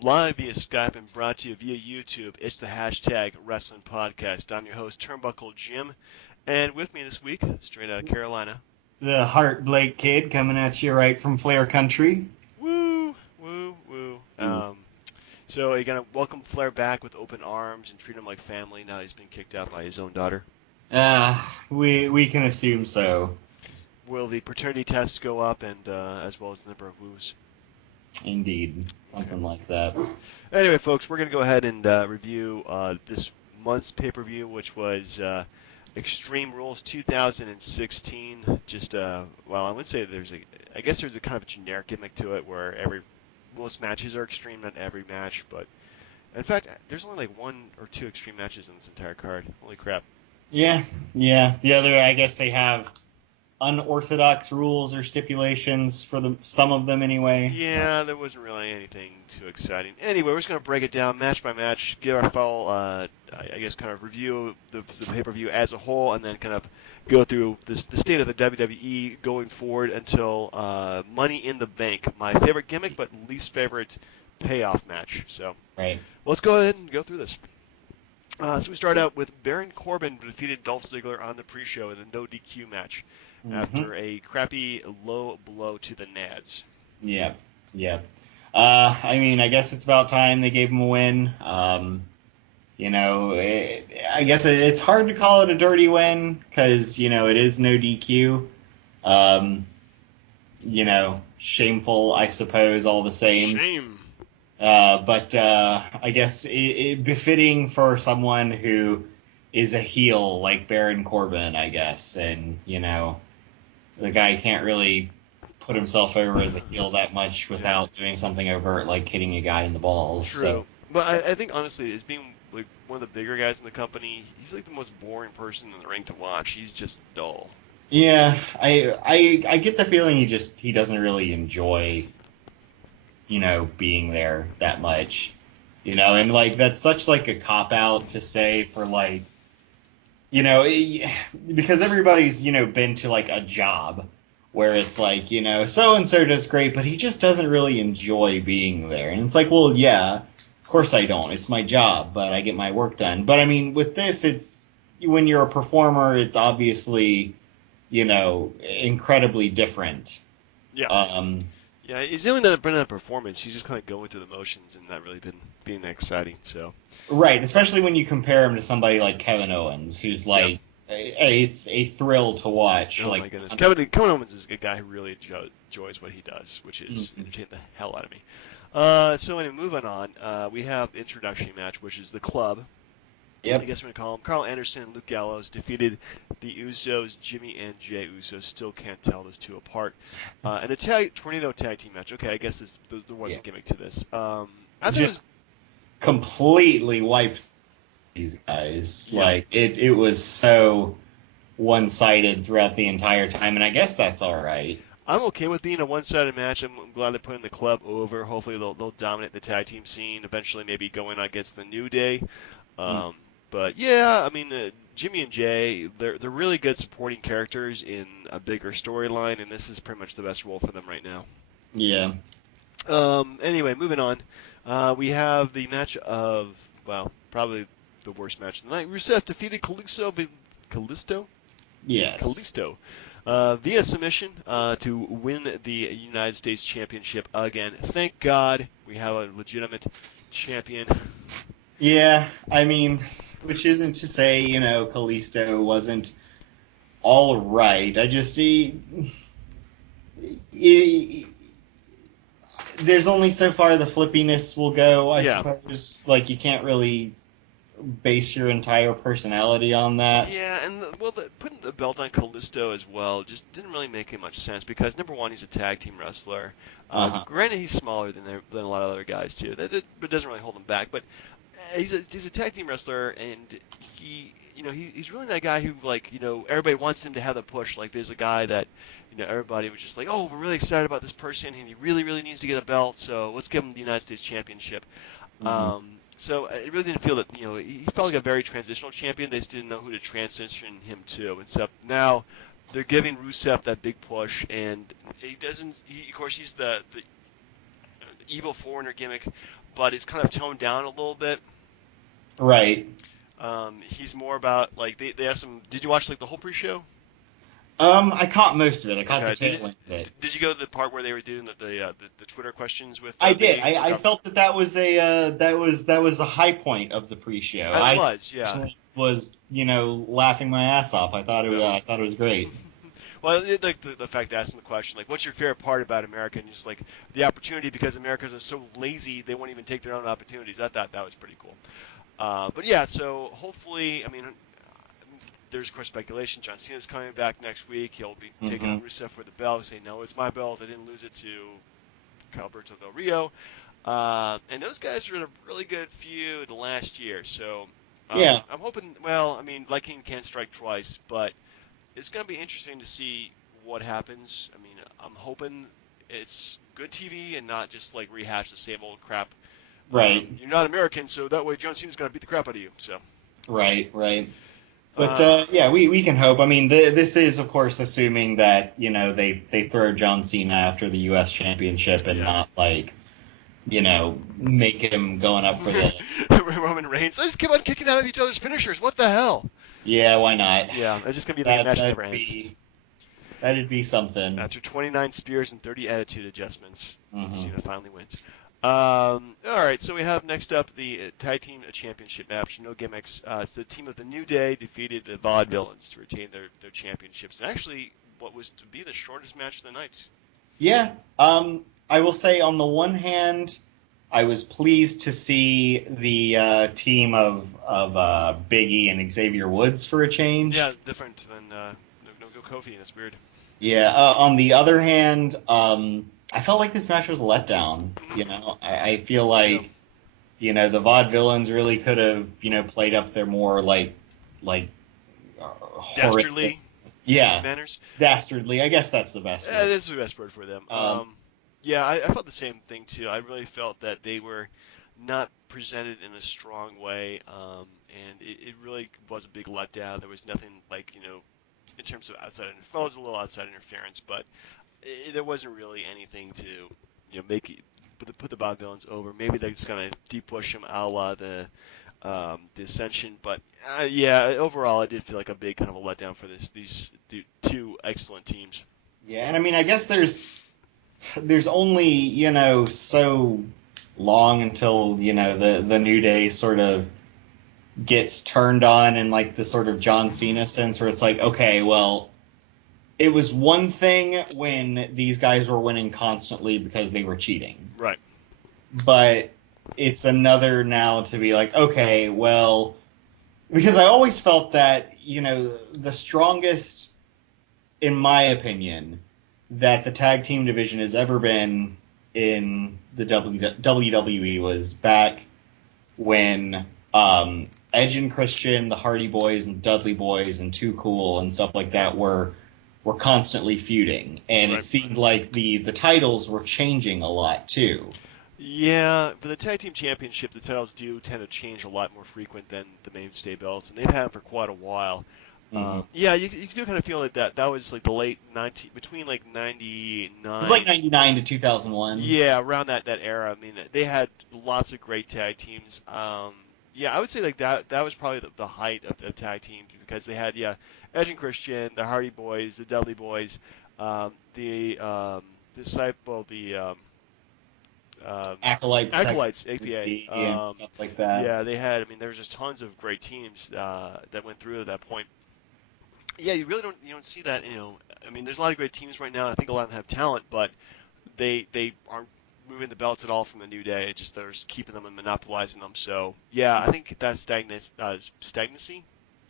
live via Skype and brought to you via YouTube. It's the hashtag Wrestling Podcast. I'm your host, Turnbuckle Jim, and with me this week, straight out of Carolina. The Heart Blake Kid coming at you right from Flair Country. Woo, woo, woo. So you're gonna welcome Flair back with open arms and treat him like family now he's been kicked out by his own daughter. We can assume so. Will the paternity tests go up, and as well as the number of woos? Indeed, something like that. Anyway, folks, we're gonna go ahead and review this month's pay-per-view, which was Extreme Rules 2016. Just well, I wouldn't say I guess there's a kind of generic gimmick to it where most matches are extreme, not every match, but in fact, there's only like one or two extreme matches in this entire card. Holy crap! Yeah. The other, I guess they have unorthodox rules or stipulations for some of them anyway. Yeah, there wasn't really anything too exciting. Anyway, we're just going to break it down match by match, give our full, I guess, kind of review the pay-per-view as a whole, and then kind of go through the state of the WWE going forward until Money in the Bank, my favorite gimmick but least favorite payoff match. So Right. let's go ahead and go through this. So we start out with Baron Corbin defeated Dolph Ziggler on the pre-show in a no DQ match after a crappy low blow to the nads. Yeah. I mean, I guess it's about time they gave him a win. I guess it's hard to call it a dirty win because, it is no DQ. Shameful, I suppose, all the same. Shame. But I guess it befitting for someone who is a heel like Baron Corbin, I guess. And, the guy can't really put himself over as a heel that much without doing something overt like hitting a guy in the balls. True. So. But I think, honestly, as being like one of the bigger guys in the company, he's like the most boring person in the ring to watch. He's just dull. Yeah, I get the feeling he doesn't really enjoy, being there that much. And like that's such like a cop out to say for like because everybody's, been to like a job where it's like, so-and-so does great, but he just doesn't really enjoy being there. And it's like, well, yeah, of course I don't. It's my job, but I get my work done. But I mean, with this, it's when you're a performer, it's obviously, incredibly different. Yeah. Yeah, he's really not been in a performance. He's just kind of going through the motions and not really been being that exciting. So. Right, especially when you compare him to somebody like Kevin Owens, who's like a thrill to watch. Oh like, my goodness, Kevin Owens is a guy who really enjoys what he does, which is entertain the hell out of me. So anyway, moving on, we have the introduction match, which is the Club. Yep. I guess we're going to call them. Carl Anderson and Luke Gallows defeated the Usos. Jimmy and Jay Uso still can't tell those two apart. And a tornado tag team match. Okay, I guess there was a gimmick to this. I just completely wiped these guys. Yeah. Like, it was so one-sided throughout the entire time, and I guess that's all right. I'm okay with being a one-sided match. I'm glad they're putting the Club over. Hopefully they'll dominate the tag team scene, eventually maybe going against the New Day. But yeah, I mean, Jimmy and Jay, they're really good supporting characters in a bigger storyline, and this is pretty much the best role for them right now. Yeah. Anyway, moving on. We have the match of, well, probably the worst match of the night. Rusev defeated Kalisto? Yes. Kalisto. Via submission to win the United States Championship again. Thank God we have a legitimate champion. Yeah, I mean, which isn't to say, Kalisto wasn't all right. I just see there's only so far the flippiness will go, I suppose. Like, you can't really base your entire personality on that. Yeah, and putting the belt on Kalisto as well just didn't really make much sense because, number one, he's a tag team wrestler. Granted, he's smaller than a lot of other guys, too. But it doesn't really hold him back. But he's a tag team wrestler, and he's really that guy who, like, everybody wants him to have the push. Like, there's a guy that, everybody was just like, oh, we're really excited about this person, and he really, really needs to get a belt, so let's give him the United States Championship. So it really didn't feel that, he felt like a very transitional champion. They just didn't know who to transition him to. Except now they're giving Rusev that big push, and he doesn't. Of course, he's evil foreigner gimmick, but it's kind of toned down a little bit. Right. He's more about like they asked him. Did you watch like the whole pre-show? I caught most of it. I caught Okay. the tail end of it. Did you go to the part where they were doing the Twitter questions with I Big did. E? I Okay. felt that was a that was a high point of the pre-show. It I was, yeah. personally was laughing my ass off. Yeah. I thought it was great. Well, like the fact asking the question, like, what's your favorite part about America? And just like the opportunity, because Americans are so lazy, they won't even take their own opportunities. I thought that was pretty cool. But yeah, so hopefully, I mean, there's of course speculation. John Cena's coming back next week. He'll be taking on Rusev for the belt. Saying, no, it's my belt. I didn't lose it to Alberto Del Rio. And those guys were in a really good feud last year. So Yeah. I'm hoping. Well, I mean, Lightning can't strike twice, but it's going to be interesting to see what happens. I mean, I'm hoping it's good TV and not just like rehash the same old crap. Right. You're not American, so that way John Cena's going to beat the crap out of you. So. Right. Right. But yeah, we can hope. I mean, this is of course assuming that they throw John Cena after the U.S. Championship and not like make him going up for the Roman Reigns. They just keep on kicking out of each other's finishers. What the hell? Yeah, why not? Yeah, it's just gonna be like a match that never ends. That'd be something. After 29 spears and 30 attitude adjustments, Cena finally wins. All right, so we have next up the Tag Team Championship match. No gimmicks. It's the team of the New Day defeated the Vaudevillains to retain their championships. And actually, what was to be the shortest match of the night. Yeah. I will say, on the one hand, I was pleased to see the team of Big E and Xavier Woods for a change. Yeah, different than no Kofi. That's weird. Yeah. On the other hand, I felt like this match was a letdown. I feel like the Vaudevillains really could have played up their more like dastardly manners. Dastardly. I guess that's the best word. Yeah, that's the best word for them. Yeah, I felt the same thing too. I really felt that they were not presented in a strong way, and it really was a big letdown. There was nothing like in terms of outside interference. Well, it was a little outside interference, but there wasn't really anything to make it, put the Vaudevillains over. Maybe they're just gonna deep push them a la the Ascension, but yeah, overall I did feel like a big kind of a letdown for these two excellent teams. Yeah, and I mean I guess there's only so long until the New Day sort of gets turned on in like the sort of John Cena sense where it's like, okay, well, it was one thing when these guys were winning constantly because they were cheating. Right. But it's another now to be like, okay, well, because I always felt that, the strongest, in my opinion, that the tag team division has ever been in the WWE was back when Edge and Christian, the Hardy Boys and Dudley Boys and Too Cool and stuff like that were constantly feuding, and It seemed like the titles were changing a lot too. Yeah, for the tag team championship, the titles do tend to change a lot more frequent than the mainstay belts, and they've had them for quite a while. Yeah, you do kind of feel like that was like the late 90, between like 99. It was like 99 to 2001. Yeah, around that era. I mean, they had lots of great tag teams. Yeah, I would say like that was probably the height of the tag teams because they had Edge and Christian, the Hardy Boys, the Dudley Boys, the Disciple, the Acolytes, APA, and stuff like that. Yeah, they had. I mean, there was just tons of great teams that went through at that point. Yeah, you really don't see that. I mean, there's a lot of great teams right now. I think a lot of them have talent, but they aren't moving the belts at all from the New Day. It's just they're just keeping them and monopolizing them. So yeah, I think that's stagnancy.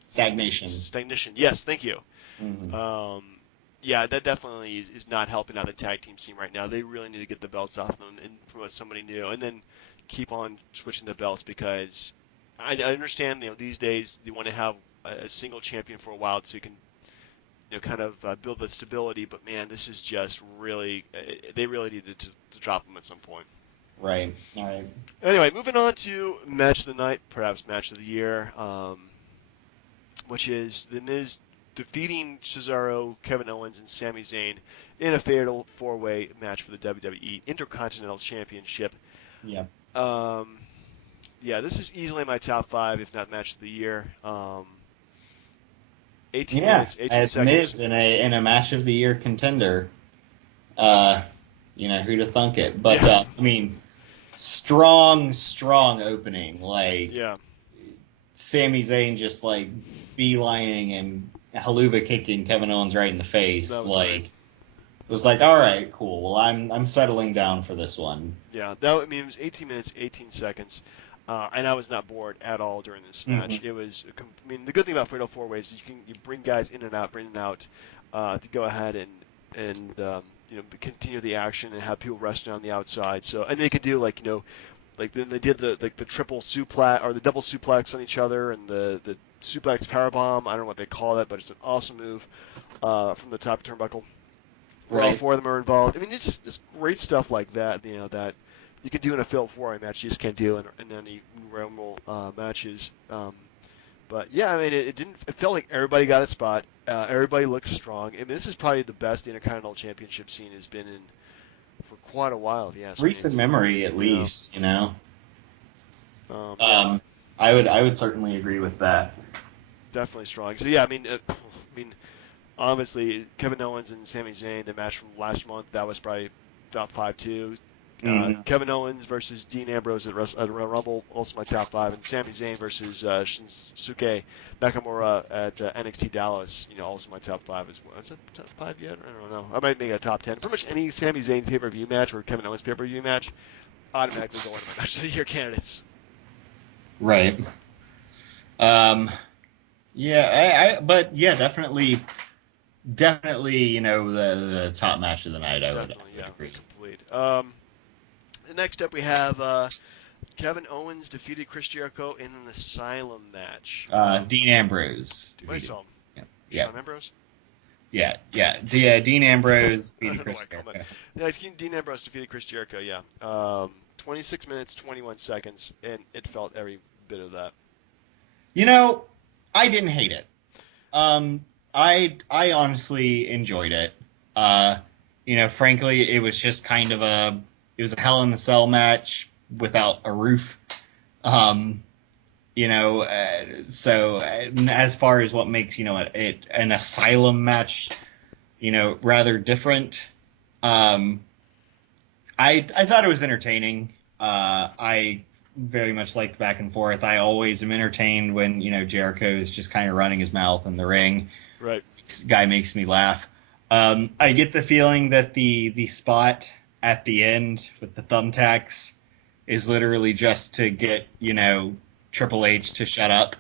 Stagnation. Yes, thank you. Mm-hmm. Yeah, that definitely is not helping out the tag team scene right now. They really need to get the belts off them and promote somebody new, and then keep on switching the belts because I understand these days you want to have a single champion for a while so you can kind of build the stability. But man, this is just really they really needed to drop them at some point. Right. All right. Anyway, moving on to match of the night, perhaps match of the year, which is The Miz defeating Cesaro, Kevin Owens, and Sami Zayn in a fatal four-way match for the WWE Intercontinental Championship. Yeah. Yeah, this is easily my top 5, if not match of the year. 18 Yeah, minutes, 18 as seconds. Miz in a match of the year contender. Who'd have thunk it? But Yeah. I mean, strong opening. Like Yeah. Sami Zayn just like beelining and haluva kicking Kevin Owens right in the face. That was Like great. it was like, all right, cool. Well, I'm settling down for this one. Yeah, it was 18 minutes, 18 seconds, and I was not bored at all during this match. Mm-hmm. It was, I mean, the good thing about Fatal Four Ways is you bring guys in and out, to go ahead and continue the action and have people resting on the outside. So, and they can do like then they did the triple suplex or the double suplex on each other and the suplex powerbomb. I don't know what they call that, but it's an awesome move from the top turnbuckle. Where all Right. four of them are involved. I mean, it's just great stuff like that, that you can do in a Fatal Four-Way match. You just can't do in any Rumble matches. But yeah, I mean, it didn't. It felt like everybody got its spot. Everybody looked strong. I mean, this is probably the best the Intercontinental Championship scene has been in for quite a while. Yes, Recent memory, at least. Yeah. I would certainly agree with that. Definitely strong. So yeah, I mean, obviously Kevin Owens and Sami Zayn, the match from last month, that was probably top 5 too. Mm-hmm. Kevin Owens versus Dean Ambrose at Rumble, also my top 5, and Sami Zayn versus Shinsuke Nakamura at NXT Dallas, also my top 5 as well. Is that top 5 yet? I don't know. I might make a top 10. Pretty much any Sami Zayn pay-per-view match or Kevin Owens pay-per-view match automatically go into my match of the year candidates. Right. But yeah, definitely, the top match of the night. I would agree. Complete. Next up, we have Kevin Owens defeated Chris Jericho in an Asylum match. Dean Ambrose. What I saw him. Yeah. Shawn Ambrose? Yeah. Dean Ambrose beat Chris Jericho. Yeah, Dean Ambrose defeated Chris Jericho, yeah. 26 minutes, 21 seconds, and it felt every bit of that. I didn't hate it. I honestly enjoyed it. Frankly, it was just kind of a Hell in a Cell match without a roof. So as far as what makes an Asylum match, rather different. I thought it was entertaining. I very much like the back and forth. I always am entertained when Jericho is just kind of running his mouth in the ring. Right. This guy makes me laugh. I get the feeling that the spot at the end with the thumbtacks is literally just to get Triple H to shut up,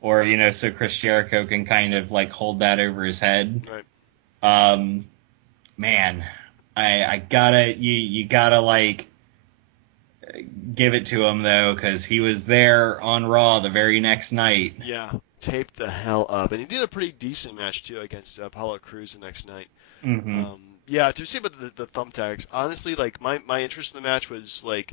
or so Chris Jericho can kind of like hold that over his head. Right. Man, I gotta you gotta like give it to him though, because he was there on Raw the very next night. Yeah, taped the hell up, and he did a pretty decent match too against Apollo Crews the next night. Mm-hmm. Yeah, to see about the thumbtacks, honestly, like my interest in the match was like,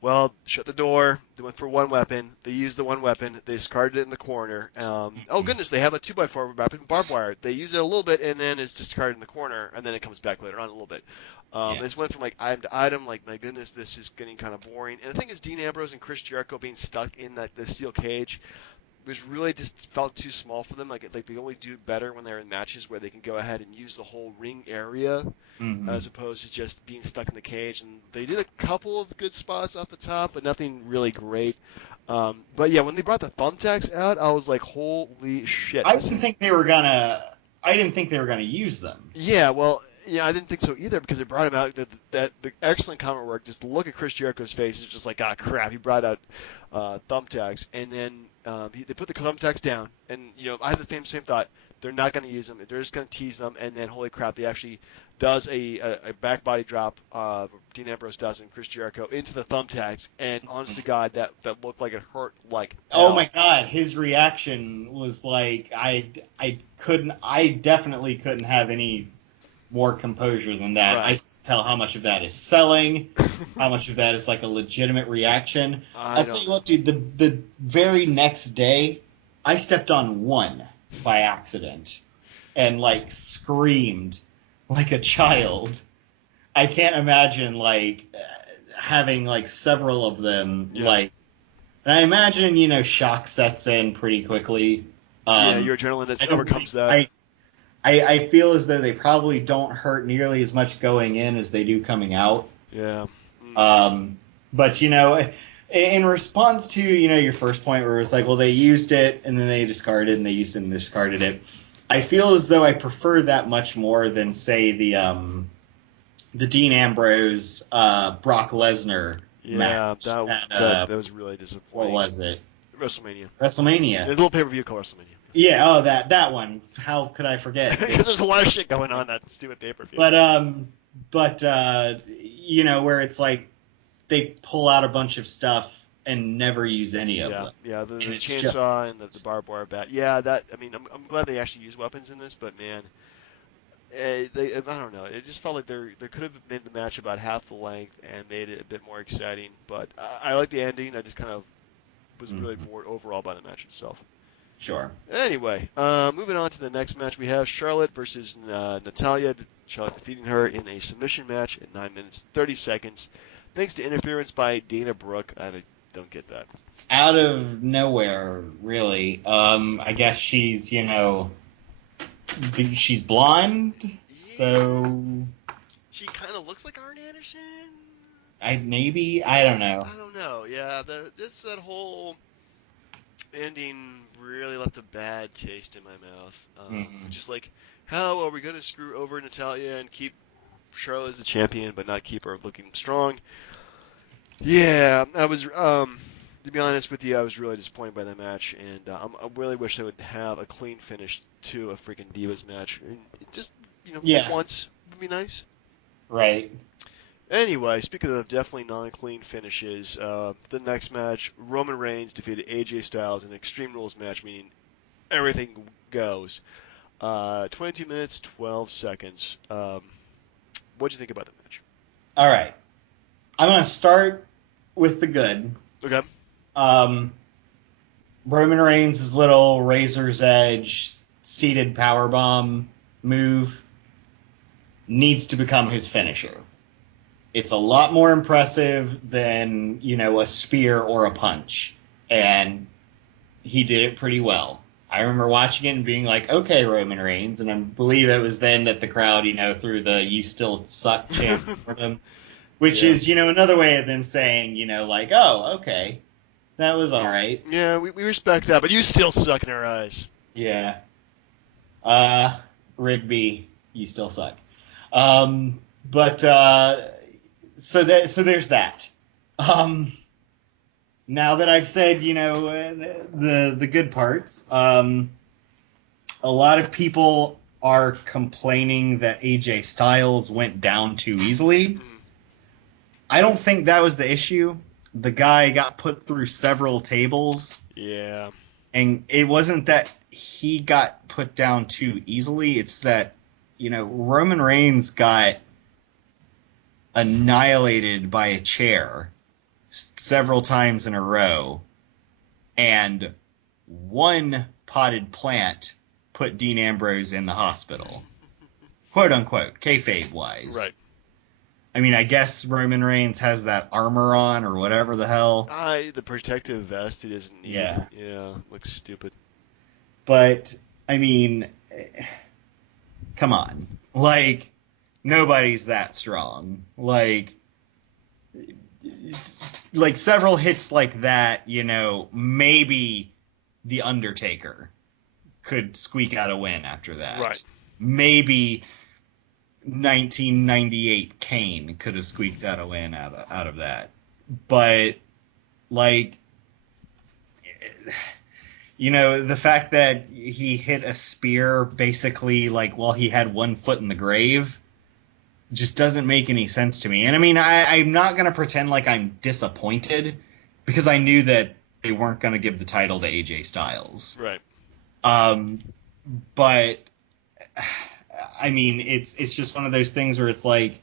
well, shut the door. They went for one weapon. They used the one weapon. They discarded it in the corner. Oh goodness, they have a 2x4 weapon, barbed wire. They use it a little bit, and then it's discarded in the corner, and then it comes back later on a little bit. They just went from like item to item. Like, my goodness, this is getting kind of boring. And the thing is, Dean Ambrose and Chris Jericho being stuck in the steel cage was really just felt too small for them. Like they always do better when they're in matches where they can go ahead and use the whole ring area, as opposed to just being stuck in the cage. And they did a couple of good spots off the top, but nothing really great. But yeah, when they brought the thumbtacks out, I was like, holy shit! I didn't think they were gonna use them. Yeah, well, yeah, I didn't think so either, because it brought him out. That the excellent comment work. Just look at Chris Jericho's face. It's just like, ah, crap. He brought out thumbtacks, and then they put the thumbtacks down, and I had the same thought. They're not going to use them. They're just going to tease them, and then holy crap, they actually does a back body drop. Dean Ambrose does, and Chris Jericho into the thumbtacks, and honest to God, that looked like it hurt like hell. Oh my God, his reaction was like, I definitely couldn't have any more composure than that. Right. I can tell how much of that is selling, how much of that is like a legitimate reaction. I'll tell you what, dude, the very next day, I stepped on one by accident and like screamed like a child. I can't imagine like having like several of them Yeah. like. And I imagine shock sets in pretty quickly. Yeah, your adrenaline I just don't think overcomes that. I feel as though they probably don't hurt nearly as much going in as they do coming out. Yeah. Um, but in response to your first point where it's like, well, they used it and then they discarded and they used it and discarded it. I feel as though I prefer that much more than say the Dean Ambrose Brock Lesnar Yeah, match at that was really what disappointing. was it? WrestleMania. WrestleMania. There's a little pay-per-view called WrestleMania. Yeah, oh that one. How could I forget? Because there's a lot of shit going on that stupid pay-per-view. But where it's like they pull out a bunch of stuff and never use any of them. Yeah, the And it's chainsaw and the barbed wire bat. Yeah, I'm glad they actually use weapons in this, but man, I don't know. It just felt like they could have made the match about half the length and made it a bit more exciting. But I like the ending. I just kind of was really bored overall by the match itself. Sure. Anyway, moving on to the next match, we have Charlotte versus Natalya. Charlotte defeating her in a submission match at 9 minutes 30 seconds, thanks to interference by Dana Brooke. I don't get that. Out of nowhere, really. I guess she's she's blonde, so She kind of looks like Arn Anderson. I don't know. I don't know. Yeah, that whole ending really left a bad taste in my mouth. Just like, how are we going to screw over Natalya and keep Charlotte as the champion, but not keep her looking strong? Yeah, I was. To be honest with you, I was really disappointed by that match, and I really wish they would have a clean finish to a freaking Divas match. And just once would be nice. Right. Anyway, speaking of definitely non-clean finishes, the next match, Roman Reigns defeated AJ Styles in an Extreme Rules match, meaning everything goes. 22 minutes, 12 seconds. What did you think about the match? All right. I'm going to start with the good. Okay. Roman Reigns' little razor's edge seated powerbomb move needs to become his finisher. It's a lot more impressive than, a spear or a punch. And he did it pretty well. I remember watching it and being like, okay, Roman Reigns. And I believe it was then that the crowd, threw the "you still suck" chant for him. Which is, another way of them saying, like, oh, okay, that was all right. Yeah, we respect that, but you still suck in our eyes. Yeah. Rigby, you still suck. So there's that. Now that I've said, the good parts, a lot of people are complaining that AJ Styles went down too easily. I don't think that was the issue. The guy got put through several tables. Yeah. And it wasn't that he got put down too easily. It's that, Roman Reigns got annihilated by a chair several times in a row. And one potted plant put Dean Ambrose in the hospital. Quote unquote, kayfabe wise. Right. I mean, I guess Roman Reigns has that armor on or whatever the hell. The protective vest he doesn't need. Yeah. Yeah, looks stupid. But, I mean, come on. Like, nobody's that strong. Like several hits like that, maybe The Undertaker could squeak out a win after that. Right. Maybe 1998 Kane could have squeaked out a win out of that. But, like, the fact that he hit a spear basically, like, while he had one foot in the grave just doesn't make any sense to me. And, I mean, I'm not going to pretend like I'm disappointed because I knew that they weren't going to give the title to AJ Styles. Right. But I mean, it's just one of those things where it's like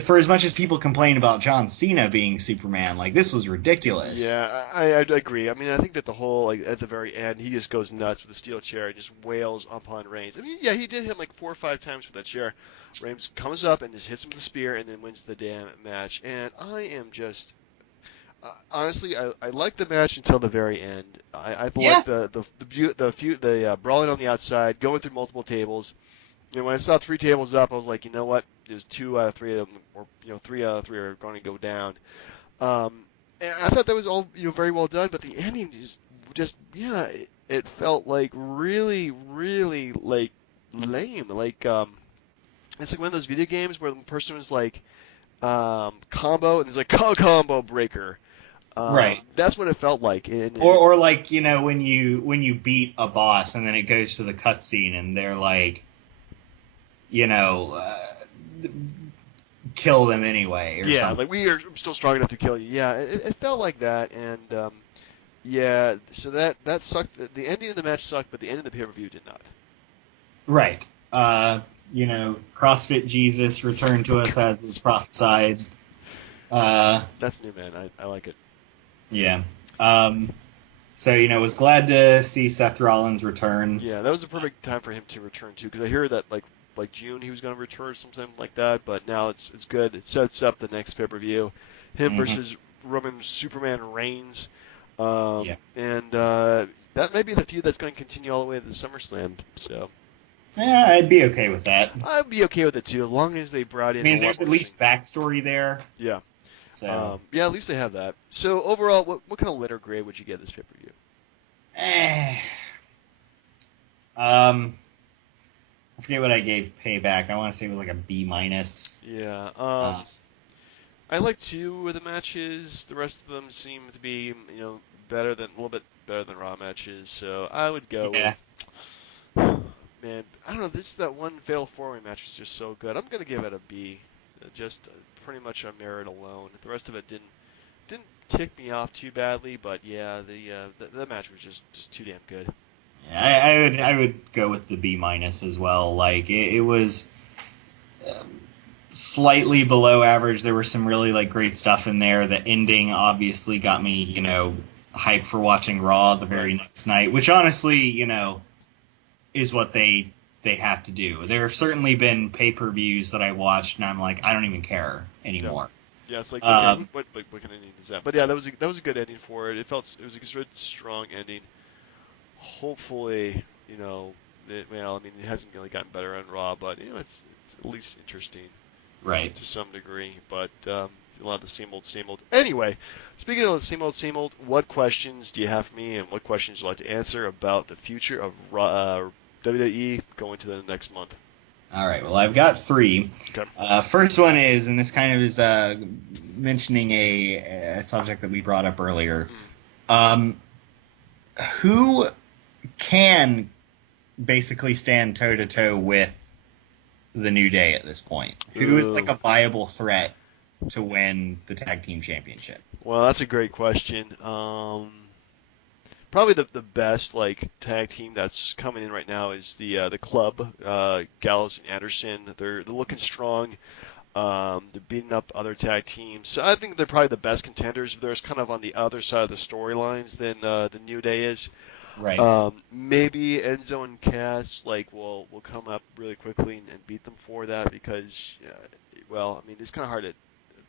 for as much as people complain about John Cena being Superman, like this was ridiculous. Yeah, I agree. I mean, I think that the whole like at the very end, he just goes nuts with the steel chair and just wails upon Reigns. I mean, yeah, he did hit him like 4 or 5 times with that chair. Reigns comes up and just hits him with the spear and then wins the damn match. And I am just honestly, I liked the match until the very end. I Yeah. liked the brawling on the outside, going through multiple tables. And when I saw 3 tables up, I was like, you know what? There's 2 out of 3 of them, or 3 out of 3 are going to go down. Um, and I thought that was all very well done, but the ending just yeah, it felt like really, really like lame. Like it's like one of those video games where the person was like combo and there's like combo breaker. Right. That's what it felt like. And Or like when you beat a boss and then it goes to the cutscene and they're like you know kill them anyway or yeah, something. like we are still strong enough to kill you. Yeah, it felt like that, and yeah, so that sucked. The ending of the match sucked, but the end of the pay-per-view did not. Right. CrossFit Jesus returned to us as was prophesied. That's new, man. I like it. Yeah. So was glad to see Seth Rollins return. Yeah, that was a perfect time for him to return too, because I hear that like June he was going to return or something like that, but now it's good. It sets up the next pay-per-view, him versus Roman Superman Reigns, Yeah. and that may be the feud that's going to continue all the way to the SummerSlam. So Yeah, I'd be okay with that. I'd be okay with it too, as long as they brought in. I mean, there's at least backstory there. Yeah. So yeah, at least they have that. So overall, what kind of letter grade would you give this pay-per-view? I forget what I gave Payback. I want to say it was like a B minus. Yeah. I like 2 of the matches. The rest of them seem to be, better than a little bit better than Raw matches. So I would go with. Man, I don't know. That one Fatal 4-Way match is just so good. I'm gonna give it a B, just pretty much on merit alone. The rest of it didn't tick me off too badly, but yeah, the match was just too damn good. Yeah, I would go with the B minus as well. Like it was slightly below average. There were some really like great stuff in there. The ending obviously got me hyped for watching Raw the very next night, which honestly is what they have to do. There have certainly been pay-per-views that I watched and I'm like, I don't even care anymore. Yeah, it's like okay, what kind of ending is that? But yeah, that was a good ending for it. It was a good strong ending. Hopefully, I mean, it hasn't really gotten better on Raw, but it's at least interesting, right, to some degree. But a lot of the same old. Anyway, speaking of the same old, what questions do you have for me, and what questions would you like to answer about the future of WWE going to the next month? All right. Well, I've got 3. Okay. First one is, and this kind of is mentioning a subject that we brought up earlier. Who can basically stand toe-to-toe with the New Day at this point? Who is like a viable threat to win the tag team championship? Well, that's a great question. Probably the best like tag team that's coming in right now is the Club, Gallows and Anderson. They're looking strong. They're beating up other tag teams. So I think they're probably the best contenders. They're kind of on the other side of the storylines than the New Day is. Right. Maybe Enzo and Cass will come up really quickly and beat them for that because, I mean, it's kind of hard to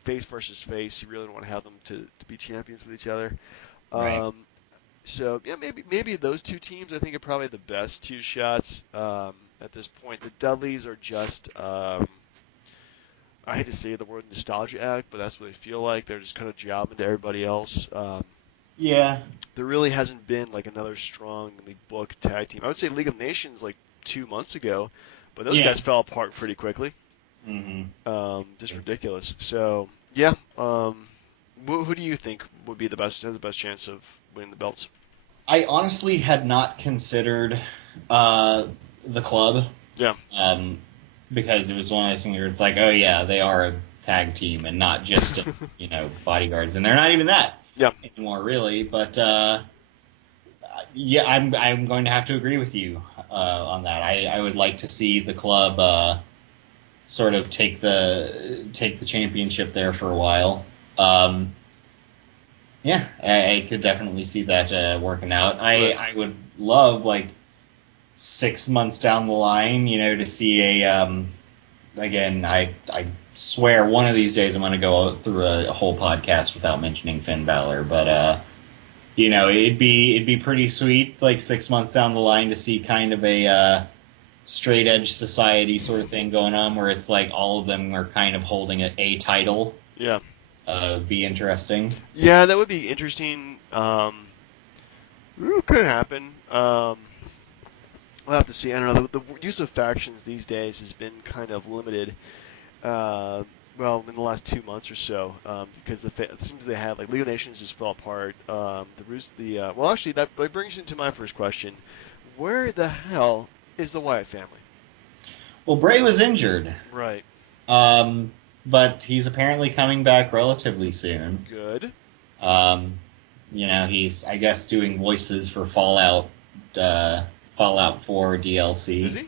face versus face. You really don't want to have them to be champions with each other. Right. So yeah, maybe those 2 teams I think are probably the best 2 shots at this point. The Dudleys are just I hate to say the word nostalgia act, but that's what they feel like. They're just kind of jobbing to everybody else. Yeah. There really hasn't been like another strongly booked tag team. I would say League of Nations like 2 months ago, but those guys fell apart pretty quickly. Mm-hmm. Just ridiculous. So yeah, who do you think would be has the best chance of winning the belts? I honestly had not considered the Club. Yeah. Because it was one of those things where it's like, oh yeah, they are a tag team and not just bodyguards, and they're not even that anymore, really. But yeah, I'm going to have to agree with you on that. I would like to see the Club sort of take the championship there for a while. Um, yeah, I could definitely see that working out. Right. I would love like 6 months down the line, to see a again. I swear one of these days I'm going to go through a whole podcast without mentioning Finn Balor, but it'd be pretty sweet like 6 months down the line to see kind of a straight edge society sort of thing going on where it's like all of them are kind of holding a title. Yeah. Be interesting. Yeah, that would be interesting. Could happen. We'll have to see. I don't know. The use of factions these days has been kind of limited. Well, in the last 2 months or so, because it seems they had like League of Nations just fell apart. Well, actually, that brings into my first question: where the hell is the Wyatt family? Well, Bray was injured. Right. But he's apparently coming back relatively soon. Good. He's, I guess, doing voices for Fallout 4 DLC. Is he?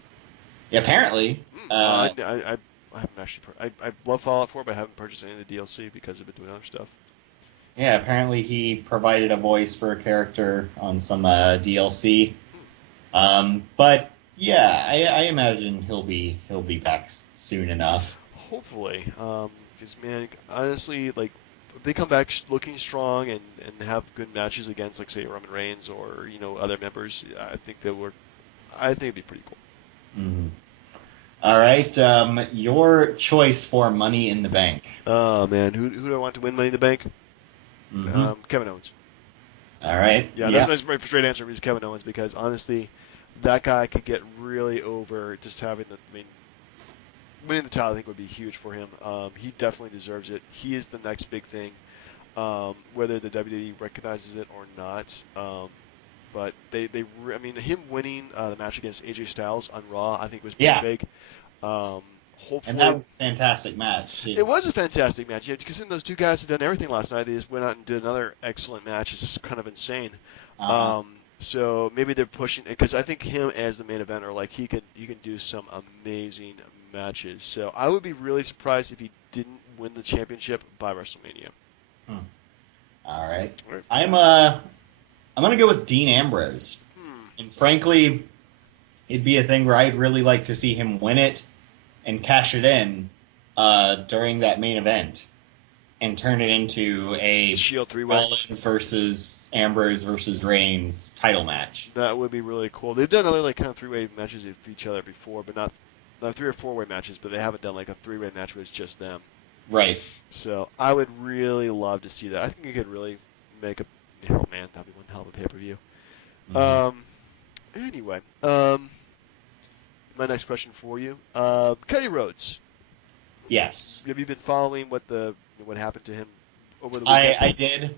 Yeah, apparently. I haven't actually. I love Fallout 4, but I haven't purchased any of the DLC because I've been doing other stuff. Yeah, apparently he provided a voice for a character on some DLC. But yeah, I imagine he'll be back soon enough. Hopefully, because man, honestly, like if they come back looking strong and have good matches against, like say Roman Reigns or other members, I think it'd be pretty cool. Mm-hmm. All right, your choice for Money in the Bank. Oh man, who do I want to win Money in the Bank? Mm-hmm. Kevin Owens. All right. Yeah, that's my straight answer is Kevin Owens because honestly, that guy could get really over just having winning the title I think would be huge for him. He definitely deserves it. He is the next big thing, whether the WWE recognizes it or not. But him winning the match against AJ Styles on Raw I think was pretty big. Hopefully, and that was a fantastic match. Too. It was a fantastic match. Considering those two guys had done everything last night, they just went out and did another excellent match. It's kind of insane. Uh-huh. So maybe they're pushing because I think him as the main eventer, like he can do some amazing matches. So I would be really surprised if he didn't win the championship by WrestleMania. All right. I'm gonna go with Dean Ambrose, and frankly, it'd be a thing where I'd really like to see him win it and cash it in during that main event and turn it into a Shield 3-way Rollins versus Ambrose versus Reigns title match. That would be really cool. They've done other like kind of 3-way matches with each other before, but not 3 or 4-way matches, but they haven't done like a 3-way match where it's just them. Right. So I would really love to see that. I think you could really make a that'd be one hell of a pay-per-view. Mm-hmm. Anyway, my next question for you, Cody Rhodes. Yes. Have you been following what happened to him over the weekend? I did.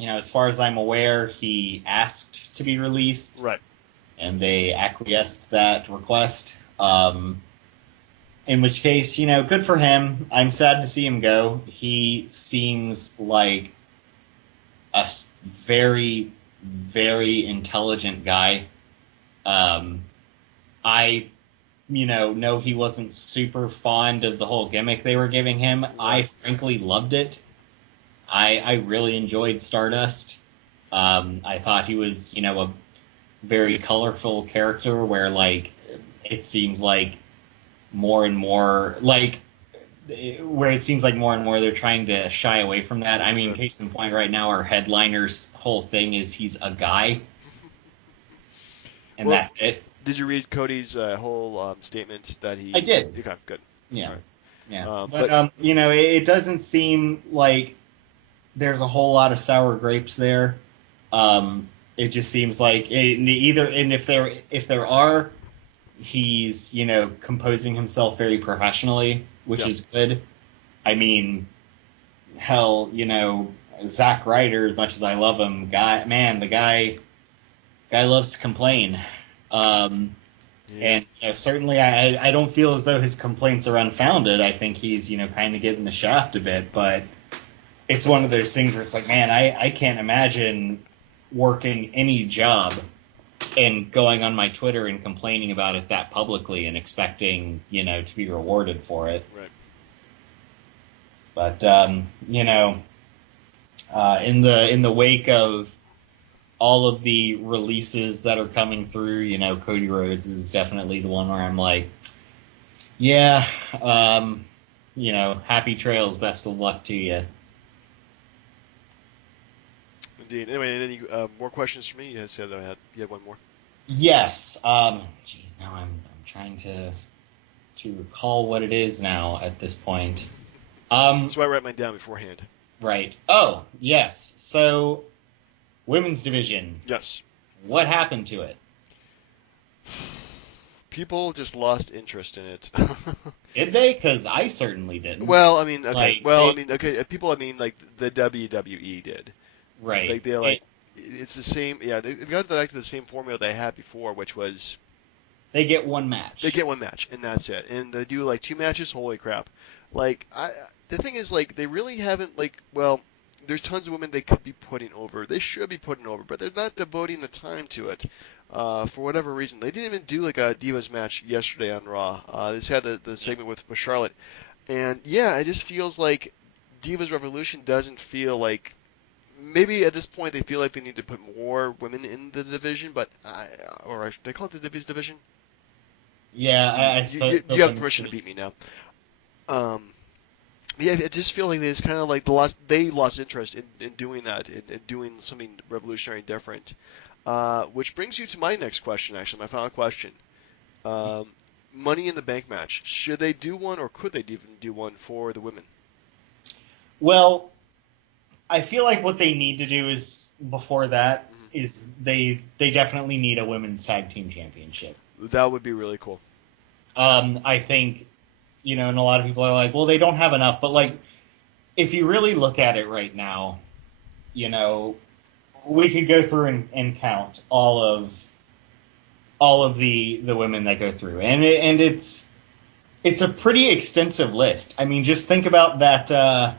As far as I'm aware, he asked to be released. Right. And they acquiesced that request. In which case, good for him. I'm sad to see him go. He seems like a very, very intelligent guy. I know he wasn't super fond of the whole gimmick they were giving him. Right. I frankly loved it. I really enjoyed Stardust. I thought he was, a very colorful character where, like, it seems like more and more, they're trying to shy away from that. I mean, case in point, right now, our headliner's whole thing is he's a guy. And that's it. Did you read Cody's whole statement that he... I did. Okay, good. Yeah. Right. Yeah. But it doesn't seem like there's a whole lot of sour grapes there. It just seems like if there are, he's composing himself very professionally, which is good. I mean, hell, Zack Ryder, as much as I love him, the guy loves to complain. And certainly I don't feel as though his complaints are unfounded. I think he's kind of getting the shaft a bit, but it's one of those things where it's like, man, I can't imagine working any job and going on my Twitter and complaining about it that publicly and expecting, to be rewarded for it. Right. But in the wake of all of the releases that are coming through, Cody Rhodes is definitely the one where I'm like, yeah, happy trails, best of luck to you. Indeed. Anyway, any more questions for me? You had said you had one more. Yes. Geez, now I'm trying to recall what it is now at this point. That's why I write mine down beforehand. Right. Oh, yes. So, women's division. Yes. What happened to it? People just lost interest in it. Did they? Because I certainly didn't. Well, I mean, okay. Like, Well, I mean, okay. People, I mean, like the WWE did. Right. Like they're like, it's the same. Yeah, they've got back to the same formula they had before, which was they get one match. they get one match and that's it. And they do like 2 matches. Holy crap! Like the thing is, like they really haven't well. There's tons of women they could be putting over. They should be putting over, but they're not devoting the time to it. For whatever reason, they didn't even do like a Divas match yesterday on Raw. They just had the segment with Charlotte, and yeah, it just feels like Divas Revolution doesn't feel like. Maybe at this point they feel like they need to put more women in the division, but or they call it the Divas division. Yeah, I suppose You have permission to beat me now. Um, yeah, I just feel like they just kind of like they lost interest in doing that, in doing something revolutionary and different. Which brings you to my next question, actually, my final question. Money in the Bank match. Should they do one, or could they even do one for the women? Well, I feel like what they need to do is before that is they definitely need a women's tag team championship. That would be really cool. I think, and a lot of people are like, well, they don't have enough. But like, if you really look at it right now, we could go through and count all of the women that go through, and it's a pretty extensive list. I mean, just think about that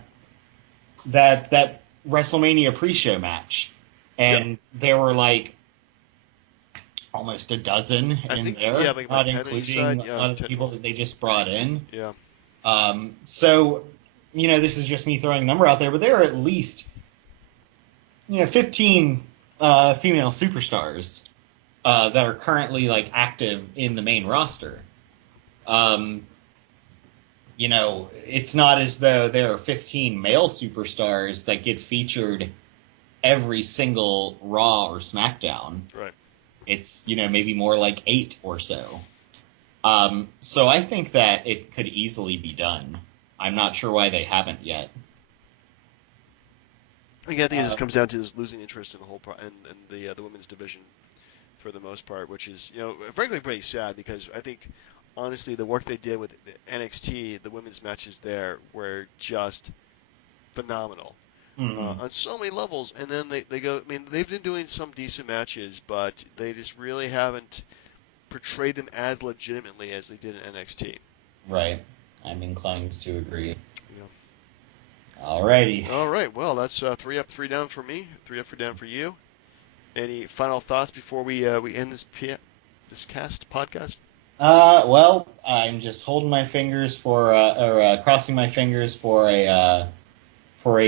WrestleMania pre-show match, and there were like almost a dozen in there, yeah, like not including a lot of the people that they just brought in. Yeah. So, this is just me throwing a number out there, but there are at least 15 female superstars that are currently like active in the main roster. It's not as though there are 15 male superstars that get featured every single Raw or SmackDown. Right. It's, maybe more like 8 or so. So I think that it could easily be done. I'm not sure why they haven't yet. Again, I think it just comes down to this losing interest in the whole and the women's division for the most part, which is frankly pretty sad because I think honestly the work they did with NXT, the women's matches there were just phenomenal on so many levels. And then they go. I mean, they've been doing some decent matches, but they just really haven't portrayed them as legitimately as they did in NXT. Right. I'm inclined to agree. Yeah. Alrighty. All right. Well, that's 3 up, 3 down for me. 3 up, 3 down for you. Any final thoughts before we end this podcast? Well, I'm just holding my fingers for, crossing my fingers for a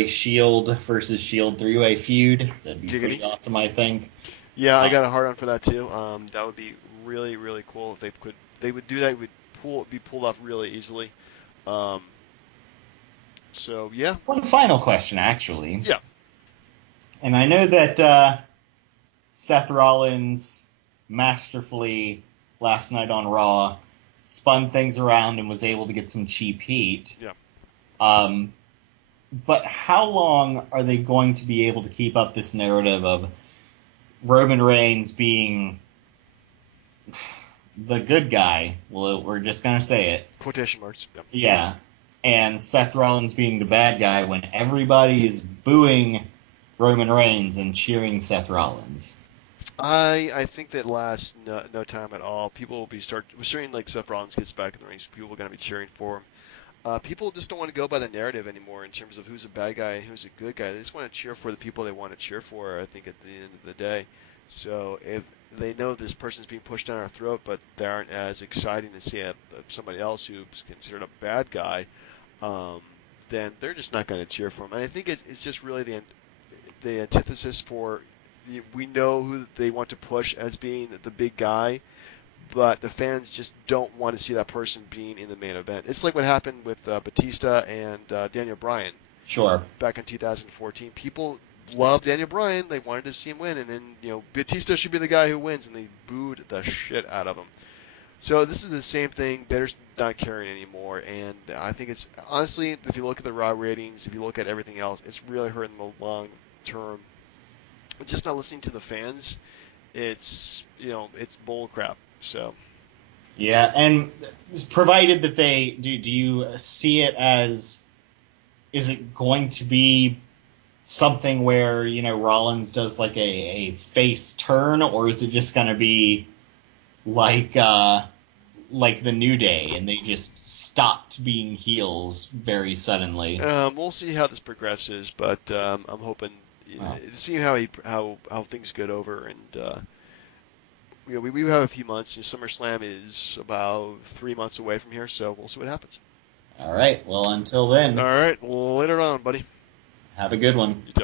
Shield versus Shield 3-way feud. That'd be pretty awesome, I think. Yeah, I got a hard on for that too. That would be really, really cool if they would do that. It would be pulled off really easily. So yeah. One final question, actually. Yeah. And I know that Seth Rollins masterfully last night on Raw spun things around and was able to get some cheap heat. Yeah. But how long are they going to be able to keep up this narrative of Roman Reigns being the good guy? Well, we're just going to say it. Quotation marks. Yep. Yeah. And Seth Rollins being the bad guy when everybody is booing Roman Reigns and cheering Seth Rollins. I think that lasts no time at all. People will be assuming like Seth Rollins gets back in the ring, people are going to be cheering for him. People just don't want to go by the narrative anymore in terms of who's a bad guy and who's a good guy. They just want to cheer for the people they want to cheer for, I think, at the end of the day. So if they know this person's being pushed down our throat, but they aren't as exciting to see somebody else who's considered a bad guy, um, then they're just not going to cheer for him. And I think it's just really the antithesis for we know who they want to push as being the big guy, but the fans just don't want to see that person being in the main event. It's like what happened with Batista and Daniel Bryan. Sure. Back in 2014, people loved Daniel Bryan. They wanted to see him win, and then Batista should be the guy who wins, and they booed the shit out of him. So this is the same thing. They're just not caring anymore, and I think it's honestly, if you look at the Raw ratings, if you look at everything else, it's really hurting the long term. Just not listening to the fans. It's bull crap. So. Yeah, and provided that they do you see it as, is it going to be something where Rollins does like a face turn, or is it just going to be like the New Day and they just stopped being heels very suddenly? We'll see how this progresses, but I'm hoping seeing how things get over, and we have a few months. SummerSlam is about 3 months away from here, so we'll see what happens. All right. Well, until then. All right. Well, later on, buddy. Have a good one. You too.